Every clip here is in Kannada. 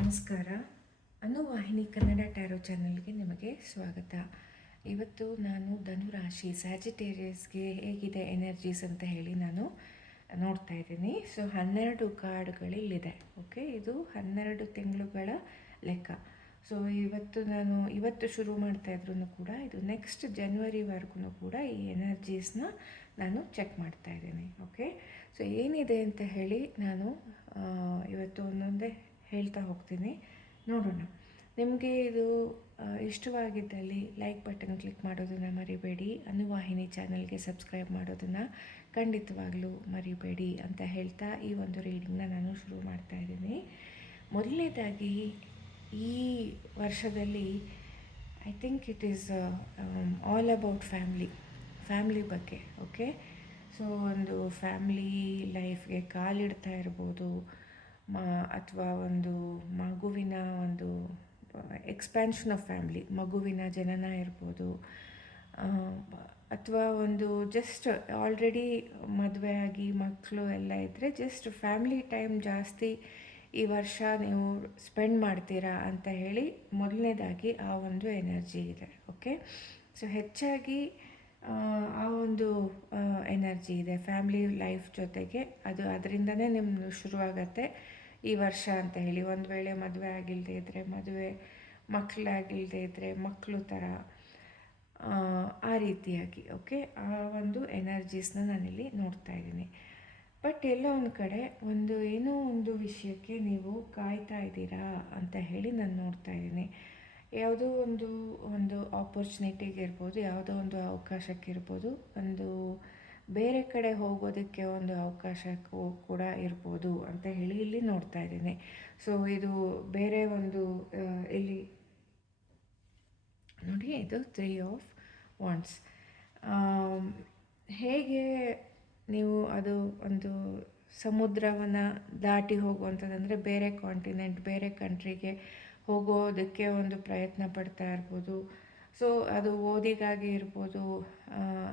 ನಮಸ್ಕಾರ. ಅನುವಾಹಿನಿ ಕನ್ನಡ ಟ್ಯಾರೋ ಚಾನಲ್ಗೆ ನಿಮಗೆ ಸ್ವಾಗತ. ಇವತ್ತು ನಾನು ಧನುರಾಶಿ ಸ್ಯಾಜಿಟೇರಿಯಸ್ಗೆ ಹೇಗಿದೆ ಎನರ್ಜೀಸ್ ಅಂತ ಹೇಳಿ ನಾನು ನೋಡ್ತಾ ಇದ್ದೀನಿ. ಸೊ ಹನ್ನೆರಡು ಕಾರ್ಡ್ಗಳಿಲ್ಲಿದೆ ಓಕೆ ಇದು ಹನ್ನೆರಡು ತಿಂಗಳುಗಳ ಲೆಕ್ಕ. ಸೊ ಇವತ್ತು ನಾನು, ಇವತ್ತು ಶುರು ಮಾಡ್ತಾ ಇದ್ರೂ ಕೂಡ ಇದು ನೆಕ್ಸ್ಟ್ ಜನ್ವರಿವರೆಗೂ ಕೂಡ ಈ ಎನರ್ಜೀಸ್ನ ನಾನು ಚೆಕ್ ಮಾಡ್ತಾ ಇದ್ದೀನಿ. ಓಕೆ ಸೊ ಏನಿದೆ ಅಂತ ಹೇಳಿ ನಾನು ಇವತ್ತು ಒಂದೊಂದೇ ಹೇಳ್ತಾ ಹೋಗ್ತೀನಿ. ನೋಡೋಣ. ನಿಮಗೆ ಇದು ಇಷ್ಟವಾಗಿದ್ದಲ್ಲಿ ಲೈಕ್ ಬಟನ್ ಕ್ಲಿಕ್ ಮಾಡೋದನ್ನು ಮರಿಬೇಡಿ. ಅನುವಾಹಿನಿ ಚಾನಲ್ಗೆ ಸಬ್ಸ್ಕ್ರೈಬ್ ಮಾಡೋದನ್ನು ಖಂಡಿತವಾಗ್ಲೂ ಮರಿಬೇಡಿ ಅಂತ ಹೇಳ್ತಾ ಈ ಒಂದು ರೀಡಿಂಗ್ನ ನಾನು ಶುರು ಮಾಡ್ತಾ ಇದ್ದೀನಿ. ಮೊದಲನೇದಾಗಿ, ಈ ವರ್ಷದಲ್ಲಿ I think it is all about family family ಬಗ್ಗೆ ಓಕೆ ಸೊ ಒಂದು ಫ್ಯಾಮ್ಲಿ ಲೈಫ್ಗೆ ಕಾಲಿಡ್ತಾ ಇರ್ಬೋದು. ಅಥವಾ ಒಂದು ಮಗುವಿನ ಒಂದು ಎಕ್ಸ್ಪ್ಯಾನ್ಷನ್ ಆಫ್ ಫ್ಯಾಮಿಲಿ ಮಗುವಿನ ಜನನ ಇರ್ಬೋದು ಅಥವಾ ಒಂದು ಜಸ್ಟ್ ಆಲ್ರೆಡಿ ಮದುವೆ ಆಗಿ ಮಕ್ಕಳು ಎಲ್ಲ ಇದ್ದರೆ ಜಸ್ಟ್ ಫ್ಯಾಮಿಲಿ ಟೈಮ್ ಜಾಸ್ತಿ ಈ ವರ್ಷ ನೀವು ಸ್ಪೆಂಡ್ ಮಾಡ್ತೀರಾ ಅಂತ ಹೇಳಿ ಮೊದಲನೇದಾಗಿ ಆ ಒಂದು ಎನರ್ಜಿ ಇದೆ ಓಕೆ ಸೊ ಹೆಚ್ಚಾಗಿ ಆ, ಒಂದು ಎನರ್ಜಿ ಇದೆ ಫ್ಯಾಮಿಲಿ ಲೈಫ್ ಜೊತೆಗೆ. ಅದು ಅದರಿಂದನೇ ನಿಮ್ಮದು ಶುರುವಾಗತ್ತೆ. ಈ ವರ್ಷ ಅಂತ ಹೇಳಿ ಒಂದು ವೇಳೆ ಮದುವೆ ಆಗಿಲ್ಲದೆ ಇದ್ದರೆ ಮದುವೆ ಮಕ್ಕಳಾಗಿಲ್ಲದೆ ಇದ್ದರೆ ಮಕ್ಕಳು ಥರ ಆ, ರೀತಿಯಾಗಿ ಓಕೆ ಆ ಒಂದು ಎನರ್ಜೀಸ್ನ ನಾನಿಲ್ಲಿ ನೋಡ್ತಾ ಇದ್ದೀನಿ. ಬಟ್ ಎಲ್ಲ ಒಂದು ಕಡೆ ಒಂದು ಏನೋ ಒಂದು ವಿಷಯಕ್ಕೆ ನೀವು ಕಾಯ್ತಾ ಇದ್ದೀರಾ ಅಂತ ಹೇಳಿ ನಾನು ನೋಡ್ತಾ ಇದ್ದೀನಿ. ಯಾವುದೋ ಒಂದು ಒಂದು ಆಪರ್ಚುನಿಟಿಗೆ ಇರ್ಬೋದು ಯಾವುದೋ ಒಂದು ಅವಕಾಶಕ್ಕಿರ್ಬೋದು ಒಂದು ಬೇರೆ ಕಡೆ ಹೋಗೋದಕ್ಕೆ ಒಂದು ಅವಕಾಶ ಕೂಡ ಇರ್ಬೋದು ಅಂತ ಹೇಳಿ ಇಲ್ಲಿ ನೋಡ್ತಾ ಇದ್ದೀನಿ. ಸೊ ಇದು ಬೇರೆ ಒಂದು ಇಲ್ಲಿ ನೋಡಿ, ಇದು ತ್ರೀ ಆಫ್ ವಾಂಡ್ಸ್ ಹೇಗೆ ನೀವು ಅದು ಒಂದು ಸಮುದ್ರವನ್ನು ದಾಟಿ ಹೋಗುವಂಥದ್ದಂದರೆ ಬೇರೆ ಕಾಂಟಿನೆಂಟ್ ಬೇರೆ ಕಂಟ್ರಿಗೆ ಹೋಗೋದಕ್ಕೆ ಒಂದು ಪ್ರಯತ್ನ ಪಡ್ತಾ ಇರ್ಬೋದು. ಸೊ ಅದು ಓದಿಗಾಗಿ ಇರ್ಬೋದು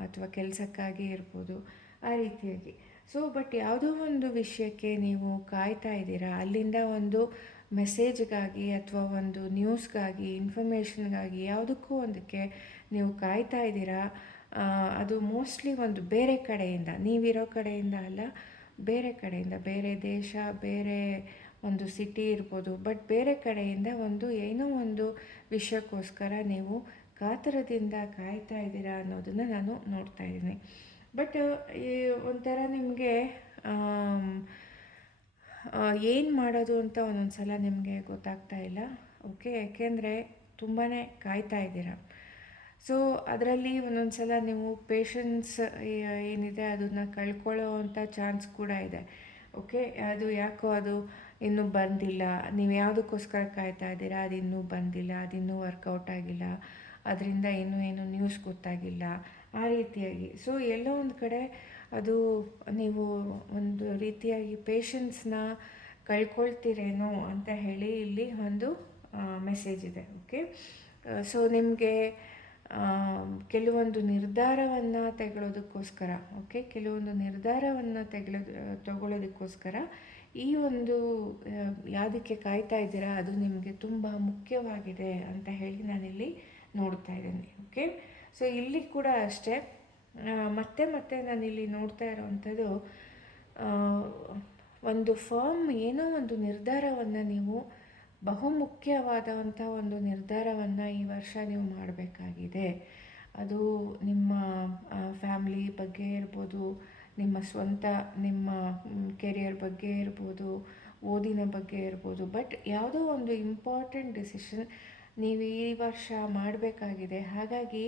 ಅಥವಾ ಕೆಲಸಕ್ಕಾಗಿ ಇರ್ಬೋದು, ಆ ರೀತಿಯಾಗಿ. ಸೊ ಬಟ್ ಯಾವುದೋ ಒಂದು ವಿಷಯಕ್ಕೆ ನೀವು ಕಾಯ್ತಾ ಇದ್ದೀರಾ? ಅಲ್ಲಿಂದ ಒಂದು ಮೆಸೇಜ್ಗಾಗಿ ಅಥವಾ ಒಂದು ನ್ಯೂಸ್ಗಾಗಿ, ಇನ್ಫಾರ್ಮೇಷನ್ಗಾಗಿ ಯಾವುದಕ್ಕೂ ಒಂದಕ್ಕೆ ನೀವು ಕಾಯ್ತಾ ಇದ್ದೀರಾ? ಅದು ಮೋಸ್ಟ್ಲಿ ಒಂದು ಬೇರೆ ಕಡೆಯಿಂದ, ನೀವಿರೋ ಕಡೆಯಿಂದ ಅಲ್ಲ, ಬೇರೆ ಕಡೆಯಿಂದ, ಬೇರೆ ದೇಶ, ಬೇರೆ ಒಂದು ಸಿಟಿ ಇರ್ಬೋದು, ಬಟ್ ಬೇರೆ ಕಡೆಯಿಂದ ಒಂದು ಏನೋ ಒಂದು ವಿಷಯಕ್ಕೋಸ್ಕರ ನೀವು ಕಾತರದಿಂದ ಕಾಯ್ತಾ ಇದ್ದೀರಾ ಅನ್ನೋದನ್ನು ನಾನು ನೋಡ್ತಾ ಇದ್ದೀನಿ. ಬಟ್ ಈ ಒಂಥರ ನಿಮಗೆ ಏನು ಮಾಡೋದು ಅಂತ ಒಂದೊಂದು ಸಲ ನಿಮಗೆ ಗೊತ್ತಾಗ್ತಾ ಇಲ್ಲ. ಓಕೆ ಯಾಕೆಂದರೆ ತುಂಬಾ ಕಾಯ್ತಾ ಇದ್ದೀರಾ. ಸೊ ಅದರಲ್ಲಿ ಒಂದೊಂದು ಸಲ ನೀವು ಪೇಷನ್ಸ್ ಏನಿದೆ ಅದನ್ನು ಕಳ್ಕೊಳ್ಳೋ ಅಂಥ ಚಾನ್ಸ್ ಕೂಡ ಇದೆ. ಓಕೆ ಅದು ಯಾಕೋ ಅದು ಇನ್ನೂ ಬಂದಿಲ್ಲ. ನೀವು ಯಾವುದಕ್ಕೋಸ್ಕರ ಕಾಯ್ತಾ ಇದ್ದೀರಾ? ಅದು ಇನ್ನೂ ಬಂದಿಲ್ಲ. ಅದು ಇನ್ನೂ ವರ್ಕೌಟ್ ಆಗಿಲ್ಲ. ಅದರಿಂದ ಇನ್ನೂ ಏನು ನ್ಯೂಸ್ ಗೊತ್ತಾಗಿಲ್ಲ. ಆ ರೀತಿಯಾಗಿ. ಸೊ ಎಲ್ಲೋ ಒಂದು ಕಡೆ ಅದು ನೀವು ಒಂದು ರೀತಿಯಾಗಿ ಪೇಷನ್ಸ್ನ ಕಳ್ಕೊಳ್ತೀರೇನೋ ಅಂತ ಹೇಳಿ ಇಲ್ಲಿ ಒಂದು ಮೆಸೇಜ್ ಇದೆ. ಓಕೆ ಸೊ ನಿಮಗೆ ಕೆಲವೊಂದು ನಿರ್ಧಾರವನ್ನು ತೆಗೊಳ್ಳೋದಕ್ಕೋಸ್ಕರ ಓಕೆ ಕೆಲವೊಂದು ನಿರ್ಧಾರವನ್ನು ತೆಗೊಳ್ಳೋದು ತಗೊಳ್ಳೋದಕ್ಕೋಸ್ಕರ ಈ ಒಂದು ಯಾವುದಕ್ಕೆ ಕಾಯ್ತಾ ಇದ್ದೀರಾ ಅದು ನಿಮಗೆ ತುಂಬ ಮುಖ್ಯವಾಗಿದೆ ಅಂತ ಹೇಳಿ ನಾನಿಲ್ಲಿ ನೋಡ್ತಾ ಇದ್ದೀನಿ. ಓಕೆ ಸೊ ಇಲ್ಲಿ ಕೂಡ ಅಷ್ಟೇ. ಮತ್ತೆ ಮತ್ತೆ ನಾನಿಲ್ಲಿ ನೋಡ್ತಾ ಇರೋವಂಥದ್ದು ಒಂದು ಫರ್ಮ್ ಏನೋ ಒಂದು ನಿರ್ಧಾರವನ್ನು ನೀವು ಬಹುಮುಖ್ಯವಾದಂಥ ಒಂದು ನಿರ್ಧಾರವನ್ನು ಈ ವರ್ಷ ನೀವು ಮಾಡಬೇಕಾಗಿದೆ. ಅದು ನಿಮ್ಮ ಫ್ಯಾಮ್ಲಿ ಬಗ್ಗೆ ಇರ್ಬೋದು, ನಿಮ್ಮ ಸ್ವಂತ, ನಿಮ್ಮ ಕೆರಿಯರ್ ಬಗ್ಗೆ ಇರ್ಬೋದು, ಓದಿನ ಬಗ್ಗೆ ಇರ್ಬೋದು ಬಟ್ ಯಾವುದೋ ಒಂದು ಇಂಪಾರ್ಟೆಂಟ್ ಡಿಸಿಷನ್ ನೀವು ಈ ವರ್ಷ ಮಾಡಬೇಕಾಗಿದೆ. ಹಾಗಾಗಿ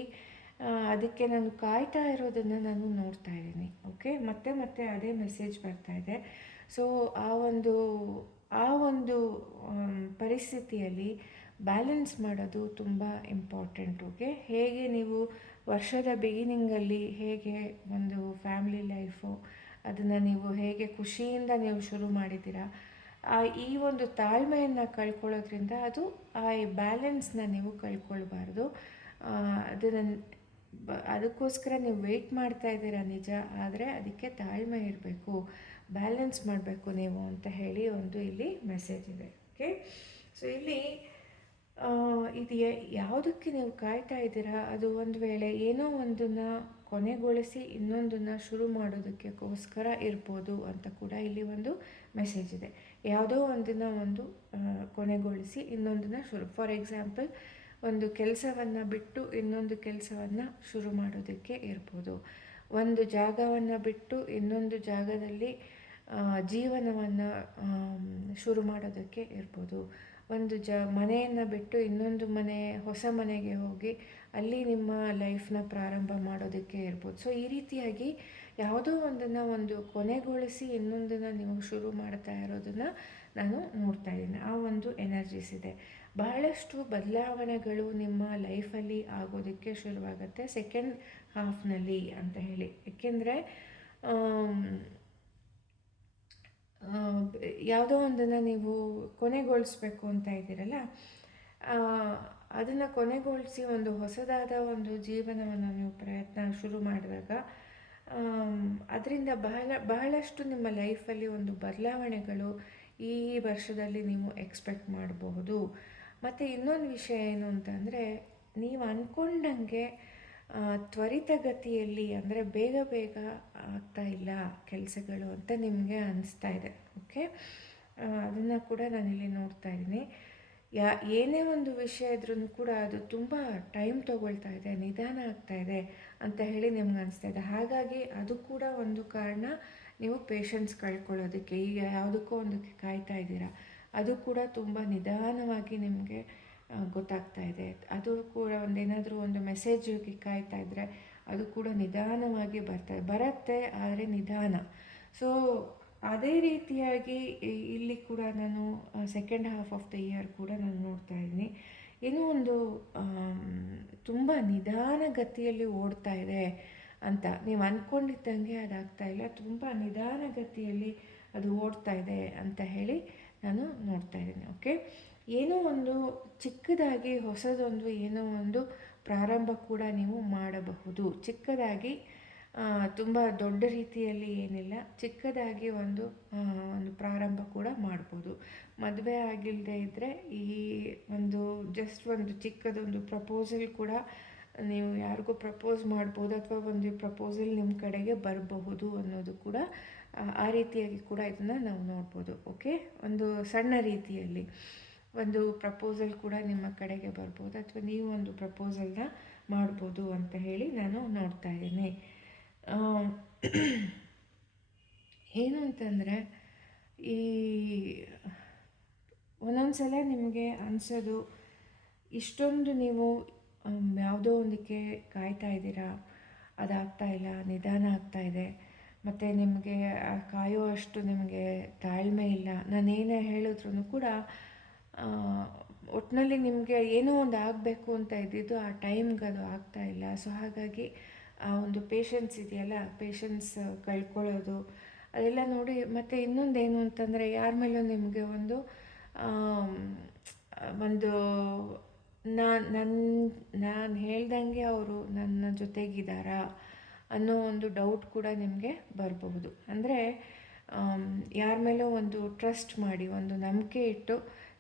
ಅದಕ್ಕೆ ನಾನು ಕಾಯ್ತಾ ಇರೋದನ್ನು ನಾನು ನೋಡ್ತಾ ಇದ್ದೀನಿ. ಓಕೆ ಮತ್ತೆ ಮತ್ತೆ ಅದೇ ಮೆಸೇಜ್ ಬರ್ತಾ ಇದೆ. ಸೊ ಆ ಒಂದು ಆ ಒಂದು ಪರಿಸ್ಥಿತಿಯಲ್ಲಿ ಬ್ಯಾಲೆನ್ಸ್ ಮಾಡೋದು ತುಂಬ ಇಂಪಾರ್ಟೆಂಟ್ ಓಕೆ ಹೇಗೆ ನೀವು ವರ್ಷದ ಬಿಗಿನಿಂಗಲ್ಲಿ ಹೇಗೆ ಒಂದು ಫ್ಯಾಮಿಲಿ ಲೈಫು ಅದನ್ನು ನೀವು ಹೇಗೆ ಖುಷಿಯಿಂದ ನೀವು ಶುರು ಮಾಡಿದ್ದೀರಾ ಈ ಒಂದು ತಾಳ್ಮೆಯನ್ನು ಕಳ್ಕೊಳ್ಳೋದ್ರಿಂದ ಅದು ಆ ಬ್ಯಾಲೆನ್ಸ್ನ ನೀವು ಕಳ್ಕೊಳ್ಬಾರ್ದು. ಅದನ್ನು ಅದಕ್ಕೋಸ್ಕರ ನೀವು ವೆಯ್ಟ್ ಮಾಡ್ತಾ ಇದ್ದೀರಾ ನಿಜ, ಆದರೆ ಅದಕ್ಕೆ ತಾಳ್ಮೆ ಇರಬೇಕು. ಬ್ಯಾಲೆನ್ಸ್ ಮಾಡಬೇಕು ನೀವು ಅಂತ ಹೇಳಿ ಒಂದು ಇಲ್ಲಿ ಮೆಸೇಜ್ ಇದೆ ಓಕೆ ಸೊ ಇಲ್ಲಿ ಇದು ಯಾವುದಕ್ಕೆ ನೀವು ಕಾಯ್ತಾ ಇದ್ದೀರಾ? ಅದು ಒಂದು ವೇಳೆ ಏನೋ ಒಂದನ್ನು ಕೊನೆಗೊಳಿಸಿ ಇನ್ನೊಂದನ್ನು ಶುರು ಮಾಡೋದಕ್ಕೋಸ್ಕರ ಇರ್ಬೋದು ಅಂತ ಕೂಡ ಇಲ್ಲಿ ಒಂದು ಮೆಸೇಜ್ ಇದೆ. ಯಾವುದೋ ಒಂದನ್ನು ಒಂದು ಕೊನೆಗೊಳಿಸಿ ಇನ್ನೊಂದನ್ನು ಶುರು. ಫಾರ್ ಎಕ್ಸಾಂಪಲ್ ಒಂದು ಕೆಲಸವನ್ನು ಬಿಟ್ಟು ಇನ್ನೊಂದು ಕೆಲಸವನ್ನು ಶುರು ಮಾಡೋದಕ್ಕೆ ಇರ್ಬೋದು. ಒಂದು ಜಾಗವನ್ನು ಬಿಟ್ಟು ಇನ್ನೊಂದು ಜಾಗದಲ್ಲಿ ಜೀವನವನ್ನು ಶುರು ಮಾಡೋದಕ್ಕೆ ಇರ್ಬೋದು. ಒಂದು ಜ, ಮನೆಯನ್ನು ಬಿಟ್ಟು ಇನ್ನೊಂದು ಮನೆ, ಹೊಸ ಮನೆಗೆ ಹೋಗಿ ಅಲ್ಲಿ ನಿಮ್ಮ ಲೈಫ್ನ ಪ್ರಾರಂಭ ಮಾಡೋದಕ್ಕೆ ಇರ್ಬೋದು. ಸೊ ಈ ರೀತಿಯಾಗಿ ಯಾವುದೋ ಒಂದನ್ನು ಒಂದು ಕೊನೆಗೊಳಿಸಿ ಇನ್ನೊಂದನ್ನು ನೀವು ಶುರು ಮಾಡ್ತಾ ಇರೋದನ್ನು ನಾನು ನೋಡ್ತಾ ಇದ್ದೀನಿ. ಆ ಒಂದು ಎನರ್ಜೀಸ್ ಇದೆ. ಬಹಳಷ್ಟು ಬದಲಾವಣೆಗಳು ನಿಮ್ಮ ಲೈಫಲ್ಲಿ ಆಗೋದಕ್ಕೆ ಶುರುವಾಗುತ್ತೆ ಸೆಕೆಂಡ್ ಹಾಫ್ನಲ್ಲಿ ಅಂತ ಹೇಳಿ. ಏಕೆಂದರೆ ಯಾವುದೋ ಒಂದನ್ನು ನೀವು ಕೊನೆಗೊಳಿಸ್ಬೇಕು ಅಂತ ಇದ್ದೀರಲ್ಲ ಅದನ್ನು ಕೊನೆಗೊಳಿಸಿ ಒಂದು ಹೊಸದಾದ ಒಂದು ಜೀವನವನ್ನು ನೀವು ಪ್ರಯತ್ನ ಶುರು ಮಾಡಿದಾಗ ಅದರಿಂದ ಬಹಳ, ಬಹಳಷ್ಟು ನಿಮ್ಮ ಲೈಫಲ್ಲಿ ಒಂದು ಬದಲಾವಣೆಗಳು ಈ ವರ್ಷದಲ್ಲಿ ನೀವು ಎಕ್ಸ್ಪೆಕ್ಟ್ ಮಾಡಬಹುದು. ಮತ್ತು ಇನ್ನೊಂದು ವಿಷಯ ಏನು ಅಂತಂದರೆ, ನೀವು ಅಂದ್ಕೊಂಡಂಗೆ ತ್ವರಿತಗತಿಯಲ್ಲಿ ಅಂದರೆ ಬೇಗ ಬೇಗ ಆಗ್ತಾ ಇಲ್ಲ ಕೆಲಸಗಳು ಅಂತ ನಿಮಗೆ ಅನಿಸ್ತಾ ಇದೆ, ಓಕೆ? ಅದನ್ನು ಕೂಡ ನಾನಿಲ್ಲಿ ನೋಡ್ತಾ ಇದ್ದೀನಿ. ಯಾ, ಏನೇ ಒಂದು ವಿಷಯ ಇದ್ರೂ ಕೂಡ ಅದು ತುಂಬ ಟೈಮ್ ತಗೊಳ್ತಾ ಇದೆ, ನಿಧಾನ ಆಗ್ತಾ ಇದೆ ಅಂತ ಹೇಳಿ ನಿಮ್ಗೆ ಅನಿಸ್ತಾ ಇದೆ. ಹಾಗಾಗಿ ಅದು ಕೂಡ ಒಂದು ಕಾರಣ ನೀವು ಪೇಷನ್ಸ್ ಕಳ್ಕೊಳ್ಳೋದಕ್ಕೆ ಈಗ ಯಾವುದಕ್ಕೋ ಒಂದಕ್ಕೆ ಕಾಯ್ತಾ ಇದ್ದೀರಾ, ಅದು ಕೂಡ ತುಂಬ ನಿಧಾನವಾಗಿ ನಿಮಗೆ ಗೊತ್ತಾಗ್ತಾ ಇದೆ. ಅದು ಕೂಡ ಒಂದೇನಾದರೂ ಒಂದು ಮೆಸೇಜಿಗೆ ಕಾಯ್ತಾ ಇದ್ದರೆ ಅದು ಕೂಡ ನಿಧಾನವಾಗಿ ಬರ್ತಾ, ಬರುತ್ತೆ, ಆದರೆ ನಿಧಾನ. ಸೊ ಅದೇ ರೀತಿಯಾಗಿ ಇಲ್ಲಿ ಕೂಡ ನಾನು second half of the year ಕೂಡ ನಾನು ನೋಡ್ತಾ ಇದ್ದೀನಿ. ಏನೋ ಒಂದು ತುಂಬ ನಿಧಾನ ಗತಿಯಲ್ಲಿ ಓಡ್ತಾ ಇದೆ ಅಂತ. ನೀವು ಅಂದ್ಕೊಂಡಿದ್ದಂಗೆ ಅದಾಗ್ತಾ ಇಲ್ಲ. ತುಂಬ ನಿಧಾನ ಗತಿಯಲ್ಲಿ ಅದು ಓಡ್ತಾ ಇದೆ ಅಂತ ಹೇಳಿ ನಾನು ನೋಡ್ತಾ ಇದ್ದೀನಿ, ಓಕೆ? ಏನೋ ಒಂದು ಚಿಕ್ಕದಾಗಿ ಹೊಸದೊಂದು ಏನೋ ಒಂದು ಪ್ರಾರಂಭ ಕೂಡ ನೀವು ಮಾಡಬಹುದು. ಚಿಕ್ಕದಾಗಿ ತುಂಬ ದೊಡ್ಡ ರೀತಿಯಲ್ಲಿ ಏನಿಲ್ಲ ಚಿಕ್ಕದಾಗಿ ಒಂದು ಒಂದು ಪ್ರಾರಂಭ ಕೂಡ ಮಾಡ್ಬೋದು. ಮದುವೆ ಆಗಿಲ್ಲದೆ ಇದ್ದರೆ ಈ ಒಂದು ಜಸ್ಟ್ ಒಂದು ಚಿಕ್ಕದೊಂದು ಪ್ರಪೋಸಲ್ ಕೂಡ ನೀವು ಯಾರಿಗೂ ಪ್ರಪೋಸ್ ಮಾಡ್ಬೋದು ಅಥವಾ ಒಂದು ಪ್ರಪೋಸಲ್ ನಿಮ್ಮ ಕಡೆಗೆ ಬರಬಹುದು ಅನ್ನೋದು ಕೂಡ ಆ, ಆ ರೀತಿಯಾಗಿ ಕೂಡ ಇದನ್ನು ನಾವು ನೋಡ್ಬೋದು ಓಕೆ ಒಂದು ಸಣ್ಣ ರೀತಿಯಲ್ಲಿ ಒಂದು ಪ್ರಪೋಸಲ್ ಕೂಡ ನಿಮ್ಮ ಕಡೆಗೆ ಬರ್ಬೋದು ಅಥವಾ ನೀವು ಒಂದು ಪ್ರಪೋಸಲ್ನ ಮಾಡ್ಬೋದು ಅಂತ ಹೇಳಿ ನಾನು ನೋಡ್ತಾ ಇದ್ದೀನಿ ಆ, ಏನು ಅಂತಂದರೆ ಈ ಒಂದೊಂದು ಸಲ ನಿಮಗೆ ಅನಿಸೋದು, ಇಷ್ಟೊಂದು ನೀವು ಯಾವುದೋ ಒಂದಕ್ಕೆ ಕಾಯ್ತಾ ಇದ್ದೀರಾ, ಅದಾಗ್ತಾ ಇಲ್ಲ, ನಿಧಾನ ಆಗ್ತಾ ಇದೆ, ಮತ್ತು ನಿಮಗೆ ಕಾಯೋ ಅಷ್ಟು ನಿಮಗೆ ತಾಳ್ಮೆ ಇಲ್ಲ. ನಾನೇನೇ ಹೇಳಿದ್ರು ಕೂಡ ಒಟ್ಟಿನಲ್ಲಿ ನಿಮಗೆ ಏನೋ ಒಂದು ಆಗಬೇಕು ಅಂತ ಇದ್ದಿದ್ದು ಆ ಟೈಮ್ಗೆ ಅದು ಆಗ್ತಾ ಇಲ್ಲ. ಸೊ ಹಾಗಾಗಿ ಆ ಒಂದು ಪೇಷನ್ಸ್ ಇದೆಯಲ್ಲ ಪೇಷನ್ಸ್ ಕಳ್ಕೊಳ್ಳೋದು ಅದೆಲ್ಲ ನೋಡಿ ಮತ್ತು ಇನ್ನೊಂದೇನು ಅಂತಂದರೆ ಯಾರ ಮೇಲೂ ನಿಮಗೆ ಒಂದು ಒಂದು ನಾನು ನನ್ನ ನಾನು ಹೇಳ್ದಂಗೆ ಅವರು ನನ್ನ ಜೊತೆಗಿದ್ದಾರಾ ಅನ್ನೋ ಒಂದು ಡೌಟ್ ಕೂಡ ನಿಮಗೆ ಬರಬಹುದು. ಅಂದರೆ ಯಾರ ಮೇಲೂ ಒಂದು ಟ್ರಸ್ಟ್ ಮಾಡಿ, ಒಂದು ನಂಬಿಕೆ ಇಟ್ಟು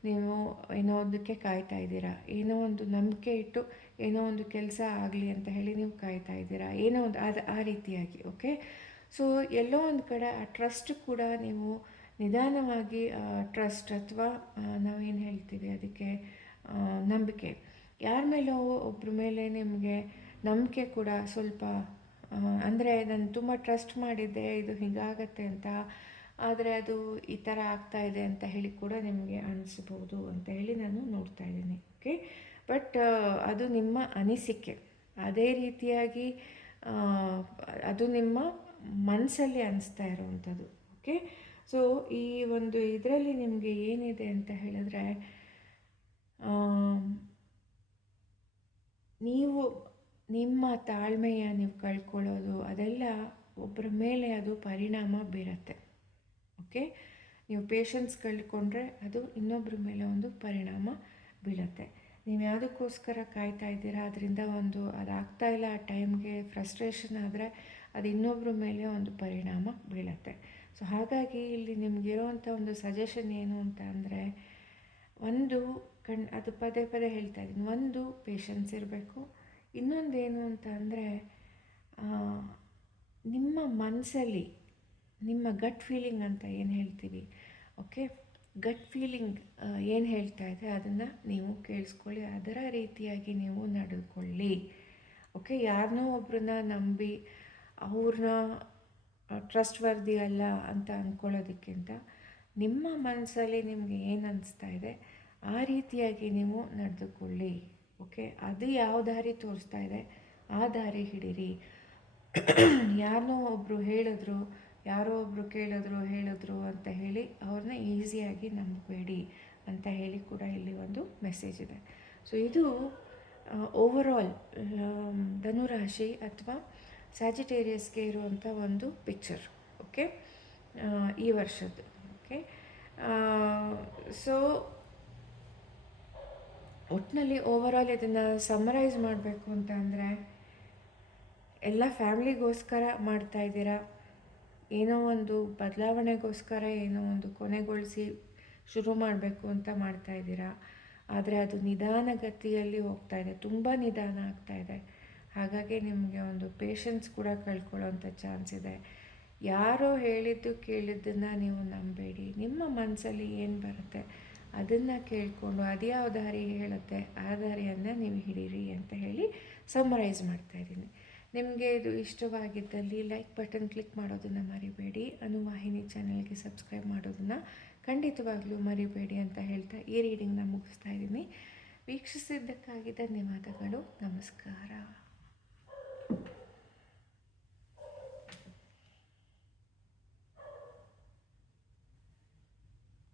ನೀವು ಏನೋ ಒಂದಕ್ಕೆ ಕಾಯ್ತಾ ಇದ್ದೀರಾ, ಏನೋ ಒಂದು ನಂಬಿಕೆ ಇಟ್ಟು ಏನೋ ಒಂದು ಕೆಲಸ ಆಗಲಿ ಅಂತ ಹೇಳಿ ನೀವು ಕಾಯ್ತಾ ಇದ್ದೀರಾ, ಏನೋ ಒಂದು, ಅದು ಆ ರೀತಿಯಾಗಿ ಓಕೆ ಸೊ ಎಲ್ಲೋ ಒಂದು ಕಡೆ ಆ ಟ್ರಸ್ಟ್ ಕೂಡ ನೀವು ನಿಧಾನವಾಗಿ ಟ್ರಸ್ಟ್ ಅಥವಾ ನಾವೇನು ಹೇಳ್ತೀವಿ ಅದಕ್ಕೆ ನಂಬಿಕೆ. ಯಾರ ಮೇಲೋ ಒಬ್ಬರ ಮೇಲೆ ನಿಮಗೆ ನಂಬಿಕೆ ಕೂಡ ಸ್ವಲ್ಪ ಅಂದರೆ ನಾನು ತುಂಬ ಟ್ರಸ್ಟ್ ಮಾಡಿದ್ದೆ, ಇದು ಹೀಗಾಗತ್ತೆ ಅಂತ, ಆದರೆ ಅದು ಈ ಥರ ಆಗ್ತಾ ಇದೆ ಅಂತ ಹೇಳಿ ಕೂಡ ನಿಮಗೆ ಅನಿಸ್ಬೋದು ಅಂತ ಹೇಳಿ ನಾನು ನೋಡ್ತಾ ಇದ್ದೀನಿ ಓಕೆ ಬಟ್ ಅದು ನಿಮ್ಮ ಅನಿಸಿಕೆ. ಅದೇ ರೀತಿಯಾಗಿ ಅದು ನಿಮ್ಮ ಮನಸ್ಸಲ್ಲಿ ಅನಿಸ್ತಾ ಇರೋವಂಥದ್ದು ಓಕೆ ಸೊ ಈ ಒಂದು ಇದರಲ್ಲಿ ನಿಮಗೆ ಏನಿದೆ ಅಂತ ಹೇಳಿದ್ರೆ ನೀವು ನಿಮ್ಮ ತಾಳ್ಮೆಯ ನೀವು ಕಳ್ಕೊಳ್ಳೋದು, ಅದೆಲ್ಲ ಒಬ್ಬರ ಮೇಲೆ ಅದು ಪರಿಣಾಮ ಬೀರತ್ತೆ ಓಕೆ ನೀವು ಪೇಷನ್ಸ್ ಕಳ್ಕೊಂಡ್ರೆ ಅದು ಇನ್ನೊಬ್ಬರ ಮೇಲೆ ಒಂದು ಪರಿಣಾಮ ಬೀಳತ್ತೆ ನೀವು ಯಾವುದಕ್ಕೋಸ್ಕರ ಕಾಯ್ತಾ ಇದ್ದೀರಾ, ಅದರಿಂದ ಒಂದು ಅದಾಗ್ತಾ ಇಲ್ಲ, ಆ ಟೈಮ್ಗೆ ಫ್ರಸ್ಟ್ರೇಷನ್ ಆದರೆ ಅದು ಇನ್ನೊಬ್ಬರ ಮೇಲೆ ಒಂದು ಪರಿಣಾಮ ಬೀಳತ್ತೆ. ಸೊ ಹಾಗಾಗಿ ಇಲ್ಲಿ ನಿಮಗಿರೋವಂಥ ಒಂದು ಸಜೆಷನ್ ಏನು ಅಂತ ಅಂದರೆ, ಒಂದು ಕಣ್, ಅದು ಪದೇ ಪದೇ ಹೇಳ್ತಾ ಇದ್ದೀನಿ. ಒಂದು ಪೇಷನ್ಸ್ ಇರಬೇಕು. ಇನ್ನೊಂದೇನು ಅಂತ ಅಂದರೆ ನಿಮ್ಮ ಮನಸ್ಸಲ್ಲಿ ನಿಮ್ಮ ಗಟ್ ಫೀಲಿಂಗ್ ಅಂತ ಏನು ಹೇಳ್ತೀವಿ? ಓಕೆ ಗಟ್ ಫೀಲಿಂಗ್ ಏನು ಹೇಳ್ತಾ ಇದೆ? ಅದನ್ನು ನೀವು ಕೇಳಿಸ್ಕೊಳ್ಳಿ. ಅದರ ರೀತಿಯಾಗಿ ನೀವು ನಡೆದುಕೊಳ್ಳಿ. ಓಕೆ ಯಾರನ್ನೋ ಒಬ್ಬರನ್ನ ನಂಬಿ ಅವ್ರನ್ನ ಟ್ರಸ್ಟ್ ವರ್ದಿ ಅಲ್ಲ ಅಂತ ಅಂದ್ಕೊಳ್ಳೋದಕ್ಕಿಂತ ನಿಮ್ಮ ಮನಸ್ಸಲ್ಲಿ ನಿಮಗೆ ಏನು ಅನಿಸ್ತಾ ಇದೆ, ಆ ರೀತಿಯಾಗಿ ನೀವು ನಡೆದುಕೊಳ್ಳಿ, ಓಕೆ? ಅದು ಯಾವ ದಾರಿ ತೋರಿಸ್ತಾ ಇದೆ, ಆ ದಾರಿ ಹಿಡೀರಿ. ಯಾರನ್ನೋ ಒಬ್ಬರು ಹೇಳಿದ್ರು, ಯಾರೋ ಒಬ್ಬರು ಕೇಳಿದ್ರು, ಹೇಳಿದ್ರು ಅಂತ ಹೇಳಿ ಅವ್ರನ್ನ ಈಸಿಯಾಗಿ ನಂಬಬೇಡಿ ಅಂತ ಹೇಳಿ ಕೂಡ ಇಲ್ಲಿ ಒಂದು ಮೆಸೇಜ್ ಇದೆ. ಸೊ ಇದು ಓವರಾಲ್ ಧನುರಾಶಿ ಅಥವಾ ಸ್ಯಾಜಿಟೇರಿಯಸ್ಗೆ ಇರುವಂಥ ಒಂದು ಪಿಕ್ಚರ್ ಓಕೆ ಈ ವರ್ಷದ್ದು ಓಕೆ ಸೊ ಒಟ್ಟಿನಲ್ಲಿ ಓವರಾಲ್ ಇದನ್ನು ಸಮರೈಸ್ ಮಾಡಬೇಕು ಅಂತ ಅಂದರೆ, ಎಲ್ಲ ಫ್ಯಾಮಿಲಿಗೋಸ್ಕರ ಮಾಡ್ತಾ ಇದ್ದೀರಾ? ಏನೋ ಒಂದು ಬದಲಾವಣೆಗೋಸ್ಕರ ಏನೋ ಒಂದು ಕೊನೆಗೊಳಿಸಿ ಶುರು ಮಾಡಬೇಕು ಅಂತ ಮಾಡ್ತಾ ಇದ್ದೀರಾ? ಆದರೆ ಅದು ನಿಧಾನಗತಿಯಲ್ಲಿ ಹೋಗ್ತಾ ಇದೆ, ತುಂಬ ನಿಧಾನ ಆಗ್ತಾ ಇದೆ. ಹಾಗಾಗಿ ನಿಮಗೆ ಒಂದು ಪೇಷನ್ಸ್ ಕೂಡ ಕಳ್ಕೊಳ್ಳೋಂಥ ಚಾನ್ಸ್ ಇದೆ. ಯಾರೋ ಹೇಳಿದ್ದು ಕೇಳಿದ್ದನ್ನು ನೀವು ನಂಬೇಡಿ. ನಿಮ್ಮ ಮನಸ್ಸಲ್ಲಿ ಏನು ಬರುತ್ತೆ ಅದನ್ನು ಕೇಳಿಕೊಂಡು ಅದ್ಯಾವ ದಾರಿ ಹೇಳುತ್ತೆ ಆ ದಾರಿಯನ್ನು ನೀವು ಹಿಡೀರಿ ಅಂತ ಹೇಳಿ ಸಮ್ಮರೈಸ್ ಮಾಡ್ತಾಯಿದ್ದೀನಿ ನಿಮಗೆ ಇದು ಇಷ್ಟವಾಗಿದ್ದಲ್ಲಿ ಲೈಕ್ ಬಟನ್ ಕ್ಲಿಕ್ ಮಾಡೋದನ್ನು ಮರಿಬೇಡಿ. ಅನುವಾಹಿನಿ ಚಾನಲ್ಗೆ ಸಬ್ಸ್ಕ್ರೈಬ್ ಮಾಡೋದನ್ನು ಖಂಡಿತವಾಗ್ಲೂ ಮರಿಬೇಡಿ ಅಂತ ಹೇಳ್ತಾ ಈ ರೀಡಿಂಗ್ನ ಮುಗಿಸ್ತಾ ಇದ್ದೀನಿ. ವೀಕ್ಷಿಸಿದ್ದಕ್ಕಾಗಿ ಧನ್ಯವಾದಗಳು. ನಮಸ್ಕಾರ.